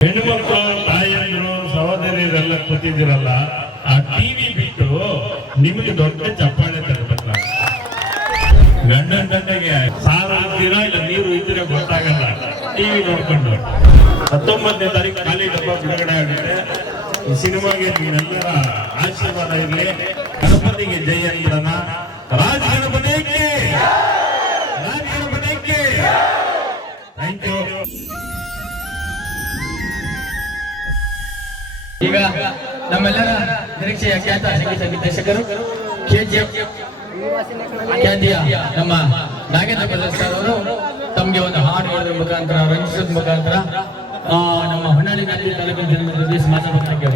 ಹೆಣ್ಮಕ್ಳು ತಾಯಿಯಂದ್ರು ಸಹೋದರಿಯರೆಲ್ಲ ಕೂತಿದ್ದೀರಲ್ಲ, ಆ ಟಿವಿ ಬಿಟ್ಟು ನಿಮಗೆ ದೊಡ್ಡ ಚಪ್ಪಾಳೆ ತರಬೇಕು ಗಂಡನ ಗಂಟೆಗೆ ಸಾರು ಹಾಕ್ತೀರಾ ಇಲ್ಲ ನೀರು ಇದ್ರೆ ಗೊತ್ತಾಗಲ್ಲ. ಟಿವಿ ನೋಡ್ಕೊಂಡು. ಹತ್ತೊಂಬತ್ತನೇ ತಾರೀಕು ಖಾಲಿ ಡಬ್ಬ ಬಿಡುಗಡೆ ಆಗುತ್ತೆ. ಈ ಸಿನಿಮಾಗೆ ನಿಮ್ಮೆಲ್ಲರ ಆಶೀರ್ವಾದ ಇರಲಿ. ಗಣಪತಿಗೆ ಜಯ ಅಂದ್ರನ. ರಾಜ ಗಣಪತಿಗೆ ನಮ್ಮೆಲ್ಲರ ನಿರೀಕ್ಷೆಯ ಖ್ಯಾತ ಸಂಗೀತ ನಿರ್ದೇಶಕರು ಖ್ಯಾತಿಯ ನಮ್ಮ ನಾಗೇಂದ್ರ ಸರ್ ಅವರು ತಮಗೆ ಒಂದು ಹಾಡು ಹೇಳೋದ್ರ ಮುಖಾಂತರ, ರಂಜಿಸೋದ್ರ ಮುಖಾಂತರ ನಮ್ಮ ಹೊನ್ನಾಳಿ ತಾಲೂಕಿನ ನಿರ್ದೇಶ ಮಾತಾಡೋದಕ್ಕೆ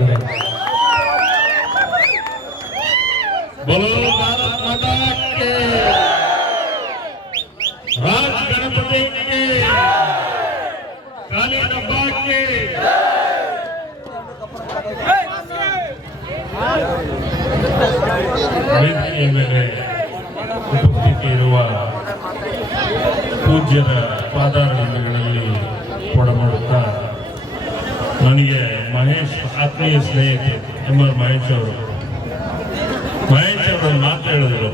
ವೇದಿಕೆಯ ಮೇಲೆ ಉಪಸ್ಥಿತಿ ಇರುವ ಪೂಜ್ಯರ ಪಾದಾರಗಳಲ್ಲಿ ಕೊಡಮಾಡುತ್ತಾ ನನಗೆ ಮಹೇಶ್ ಆತ್ಮೀಯ ಸ್ನೇಹಿತ ಎಂ ಆರ್ ಮಹೇಶ್ ಅವರು. ಮಹೇಶ್ ಅವರು ಮಾತು ಹೇಳಿದ್ರು.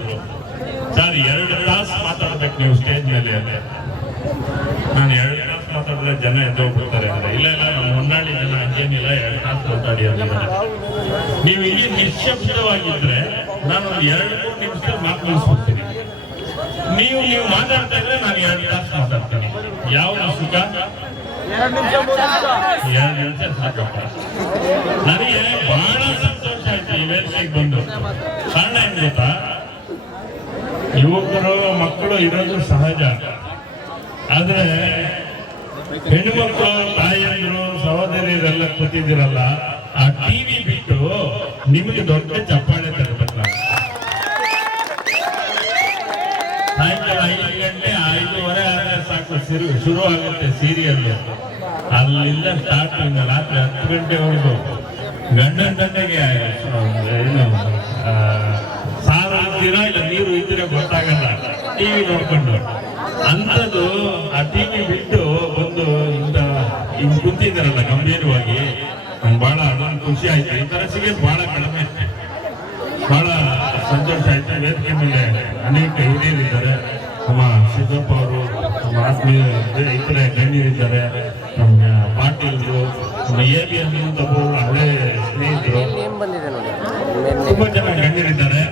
ಸರ್ ಎರಡು ತಾಸು ಮಾತಾಡ್ಬೇಕು ನೀವು ಸ್ಟೇಜ್ ಮೇಲೆ ನಾನು ಎರಡು ತಾಸು ಮಾತಾಡಿದ್ರೆ ಜನ ಎದ್ದೋಗ್ಬಿಡ್ತಾರೆ ಅಂದ್ರೆ ಇಲ್ಲ ಇಲ್ಲ ನಮ್ಮ ಹೊನ್ನಾಳಿ ಜನ ಹಂಗೇನಿಲ್ಲ ಎರಡು ತಾಸು ಮಾತಾಡಿ ನೀವು ಇಲ್ಲಿ ನಿಶ್ಶಬ್ದವಾಗಿದ್ರೆ ನಾನು ಎರಡು ಮೂರು ನಿಮಿಷ ಮಾತು ಮುಗಿಸ್ಬಿಡ್ತೀನಿ. ನೀವು ನೀವು ಮಾತಾಡ್ತಾ ಇದ್ರೆ ನಾನು ಎರಡು ತಾಸು ಮಾತಾಡ್ತೀನಿ. ಯಾವ ಸುಖ? ಎರಡು ನಿಮಿಷ ಸಾಕಪ್ಪ. ನನಗೆ ಬಹಳ ಸಂತೋಷ ಆಯ್ತು ಈ ವೇದಿಕೆಗೆ ಬಂದು. ಕಾರಣ ಏನ್ ಗೊತ್ತಾ? ಯುವಕರು ಮಕ್ಕಳು ಇರೋದು ಸಹಜ. ಆದ್ರೆ ಹೆಣ್ಮಕ್ಳು ತಾಯಿಯಂದ್ರು ಸಹೋದರಿಯರೆಲ್ಲ ಕೂತಿದ್ದೀರಲ್ಲ, ಆ ಟಿವಿ ಬಿಟ್ಟು ನಿಮಗೆ ದೊಡ್ಡ ಚಪ್ಪಾಳೆ ತರಬೇಕು ಸಾಯಂಕಾಲ ಐದು ಗಂಟೆ, ಐದೂವರೆ ಆದ್ರೆ ಸಾಕು ಶುರು ಶುರು ಆಗುತ್ತೆ ಸೀರಿಯಲ್ ಅಲ್ಲಿಂದ ಸ್ಟಾರ್ಟ್ ರಾತ್ರಿ ಹತ್ತು ಗಂಟೆವರೆಗೂ ಗಂಡನ ಗಂಟೆಗೆ ಏನು ಸಾರು ಹಾಕ್ತೀರಾ ಇಲ್ಲ ನೀರು ಇದ್ರೆ ಗೊತ್ತಾಗಲ್ಲ. ಟಿವಿ ನೋಡ್ಕೊಂಡು. ಅಂಥದ್ದು ಆ ಟಿವಿ ಬಿಟ್ಟು ಖುಷಿ ಆಯ್ತು. ಈ ಬಹಳ ಕಡಿಮೆ. ಬಹಳ ಸಂತೋಷ ಆಯ್ತು. ವೇದಿಕೆ ಮೇಲೆ ಅನೇಕ ಹಿರಿಯರಿದ್ದಾರೆ. ನಮ್ಮ ಸಿದ್ದಪ್ಪ ಅವರು ನಮ್ಮ ಆತ್ಮೀಯ ಇತರ ಗಣ್ಯರಿದ್ದಾರೆ. ನಮ್ಮ ಪಾಟೀಲ್ರು ನಮ್ಮ ಎ ಬಿ ಅಂತ ಹಳೆ ಸ್ನೇಹಿತರು. ತುಂಬಾ ಜನ ಗಣ್ಯರಿದ್ದಾರೆ.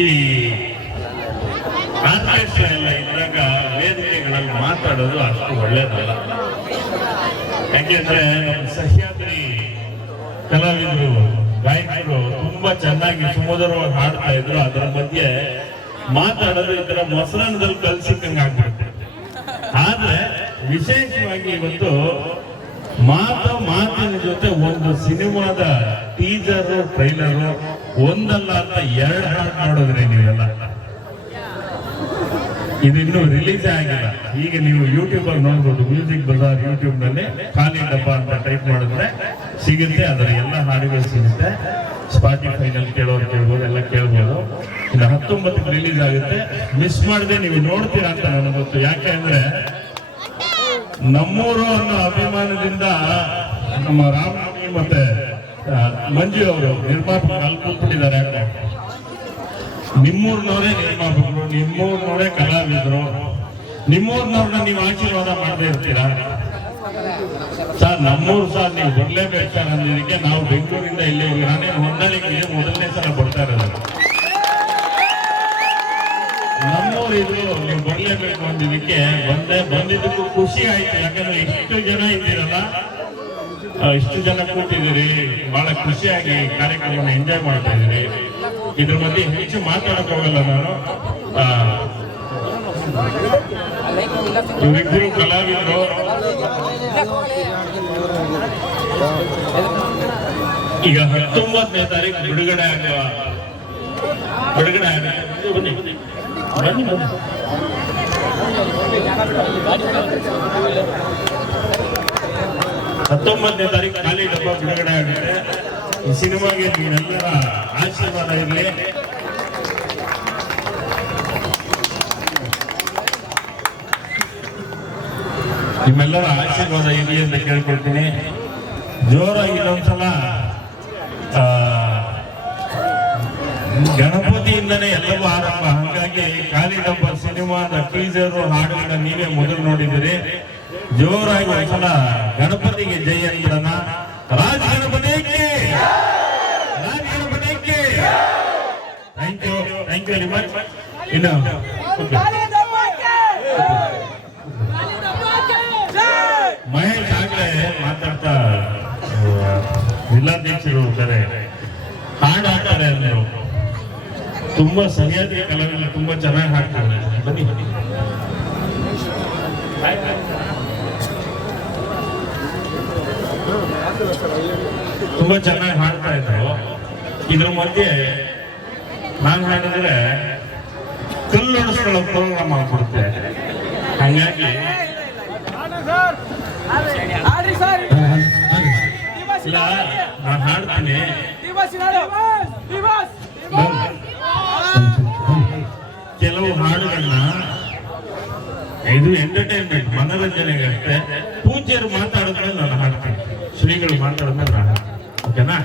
ಈ ಆರ್ಕೆಸ್ಟ್ರಾ ಎಲ್ಲ ಇದ್ದಾಗ ವೇದಿಕೆಗಳಲ್ಲಿ ಮಾತಾಡೋದು ಅಷ್ಟು ಒಳ್ಳೇದಲ್ಲ. ಯಾಕೆಂದ್ರೆ ನಮ್ಮ ಸಹ್ಯಾದ್ರಿ ಕಲಾವಿದರು, ಗಾಯಕರು ತುಂಬಾ ಚೆನ್ನಾಗಿ ಸುಮಧುರವಾಗಿ ಹಾಡ್ತಾ ಇದ್ರು. ಅದರ ಮಧ್ಯೆ ಮಾತಾಡೋದು ಇದರ ಮೊಸರನ್ನದಲ್ಲಿ ಕಲ್ಸಿಕ್ಕಂಗೆ ಆಗ್ಬಿಡುತ್ತೆ. ಆದ್ರೆ ವಿಶೇಷವಾಗಿ ಇವತ್ತು ಮಾತು ಮಾತಿನ ಜೊತೆ ಒಂದು ಸಿನಿಮಾದ ಟೀಸರ್, ಟ್ರೈಲರ್ ಒಂದಲ್ಲ ಅಂತ ಎರಡು ಹಾಡು ನೋಡಿದ್ರಿ ನೀವೆಲ್ಲ. ಇದಿನ್ನೂ ರಿಲೀಸ್ ಆಗಿಲ್ಲ. ಈಗ ನೀವು ಯೂಟ್ಯೂಬ್ ಅಲ್ಲಿ ನೋಡ್ಬೋದು. ಮ್ಯೂಸಿಕ್ ಬಜಾರ್ ಯೂಟ್ಯೂಬ್ನಲ್ಲಿ ಖಾಲಿ ಡಬ್ಬ ಅಂತ ಟೈಪ್ ಮಾಡಿದ್ರೆ ಸಿಗುತ್ತೆ. ಅದರ ಎಲ್ಲ ಹಾಡುಗಳು ಸಿಗುತ್ತೆ. ಸ್ಪಾಟಿಫೈ ನಲ್ಲಿ ಕೇಳೋರು ಕೇಳ್ಬೋದು, ಎಲ್ಲ ಕೇಳ್ಬೋದು. ಇನ್ನು ಹತ್ತೊಂಬತ್ತಕ್ಕೆ ರಿಲೀಸ್ ಆಗುತ್ತೆ. ಮಿಸ್ ಮಾಡದೆ, ನೀವು ನೋಡ್ತೀರಾ ಅಂತ ನನಗೆ ಗೊತ್ತು. ಯಾಕೆ ಅಂದ್ರೆ ನಮ್ಮೂರು ಅನ್ನೋ ಅಭಿಮಾನದಿಂದ ನಮ್ಮ ರಾಮನವಮಿ ಮತ್ತೆ ಮಂಜು ಅವರು ನಿರ್ಮಾಪಕರು ಅಲ್ಲಿ ಕೂತ್ಬಿಟ್ಟಿದ್ದಾರೆ ನಿಮ್ಮೂರ್ನವರೇ ನಿರ್ಮಾಪಕರು. ನಿಮ್ಮೂರ್ನವರೇ ಕಲಾವಿದರು. ನಿಮ್ಮೂರ್ನವ್ರನ್ನ ನೀವು ಆಶೀರ್ವಾದ ಮಾಡದೇ ಇರ್ತೀರಾ? ಸರ್, ನಮ್ಮೂರು ಸರ್, ನೀವು ಬರ್ಲೇಬೇಕು ಸರ್ ಅನ್ನೋದಕ್ಕೆ ನಾವು ಬೆಂಗಳೂರಿಂದ ಇಲ್ಲಿ ನಾನೇ ಹೊಂದಾಣಿಕೆ ಮೊದಲನೇ ಸಲ ಬರ್ತಾ ಇರೋದು. ನಮ್ಮೂರು ಇದು ನೀವು ಬರ್ಲೇಬೇಕು ಅಂದಿದ್ದಕ್ಕೆ ಬಂದೆ ಬಂದಿದ್ದಕ್ಕೂ ಖುಷಿ ಆಯ್ತು. ಯಾಕಂದ್ರೆ ಇಷ್ಟು ಜನ ಇದ್ದೀರಲ್ಲ ಇಷ್ಟು ಜನ ಕೂತಿದ್ದೀರಿ, ಬಹಳ ಖುಷಿಯಾಗಿ ಕಾರ್ಯಕ್ರಮವನ್ನು ಎಂಜಾಯ್ ಮಾಡ್ತಾ ಇದ್ದೀರಿ. ಇದ್ರ ಬಗ್ಗೆ ಹೆಚ್ಚು ಮಾತಾಡಕ್ ಹೋಗಲ್ಲ ನಾನು. ಇವರಿಬ್ಬರು ಕಲಾವಿದರು. ಈಗ ಹತ್ತೊಂಬತ್ತನೇ ತಾರೀಕು ಬಿಡುಗಡೆ ಆಗುವ ಬಿಡುಗಡೆ ಆಗ ಬನ್ನಿ ಬನ್ನಿ. ಬನ್ನಿ ಹತ್ತೊಂಬತ್ತನೇ ತಾರೀಕು ಖಾಲಿ ಡಬ್ಬ ಬಿಡುಗಡೆ ಆಗುತ್ತೆ ಈ ಸಿನಿಮಾಗೆ ನಿಮ್ಮೆಲ್ಲರ ಆಶೀರ್ವಾದ ಇರಲಿ. ನಿಮ್ಮೆಲ್ಲರ ಆಶೀರ್ವಾದ ಇರಲಿ ಅಂತ ಕೇಳ್ಕೊಳ್ತೀನಿ. ಜೋರಾಗಿ ಆ, ಗಣಪತಿಯಿಂದನೇ ಎಲ್ಲವೂ ಆರಂಭ. ಹಾಗಾಗಿ ಖಾಲಿ ಡಬ್ಬ ಸಿನಿಮಾದ ಟೀಸರು ಹಾಡುಗಳನ್ನ ನೀವೇ ಮೊದಲು ನೋಡಿದಿರಿ ಜೋರಾಗಿ ಒಂದ್ಸಲ ಗಣಪತಿಗೆ ಜಯ ಅಂದ್ಬಿಡೋಣ. Raja Ganapati thank you thank you very much ಇನ್ನು ತುಂಬಾ ಸರಿಯಾದ ಕಲಾವಿದ ತುಂಬಾ ಚೆನ್ನಾಗಿ ಹಾಡ್ತಾರೆ ಬನ್ನಿ ಬನ್ನಿ ತುಂಬಾ ಚೆನ್ನಾಗಿ ಹಾಡ್ತಾ ಇದ್ರು ಇದ್ರ ಮಧ್ಯೆ ನಾನು ಹಾಡಿದ್ರೆ ಕಲ್ಲು ಹೊಡೆಸ್ಕೊಳ್ಳೋ ಪ್ರೋಗ್ರಾಮ್ ಆಗ್ಬಿಡುತ್ತೆ ಹಂಗಾಗಿ ಇಲ್ಲ ನಾನು ಹಾಡ್ತೀನಿ ಕೆಲವು ಹಾಡುಗಳನ್ನ ಇದು ಎಂಟರ್ಟೈನ್ಮೆಂಟ್ ಮನೋರಂಜನೆಗಷ್ಟೇ. ಪೂಜ್ಯರು ಮಾತಾಡಿದ್ಮೇಲೆ ನಾನು ಹಾಡ್ತೀನಿ. ಶ್ರೀಗಳು ಮಾತಾಡಿದ್ಮೇಲೆ ನಾನು. ಓಕೆನಾ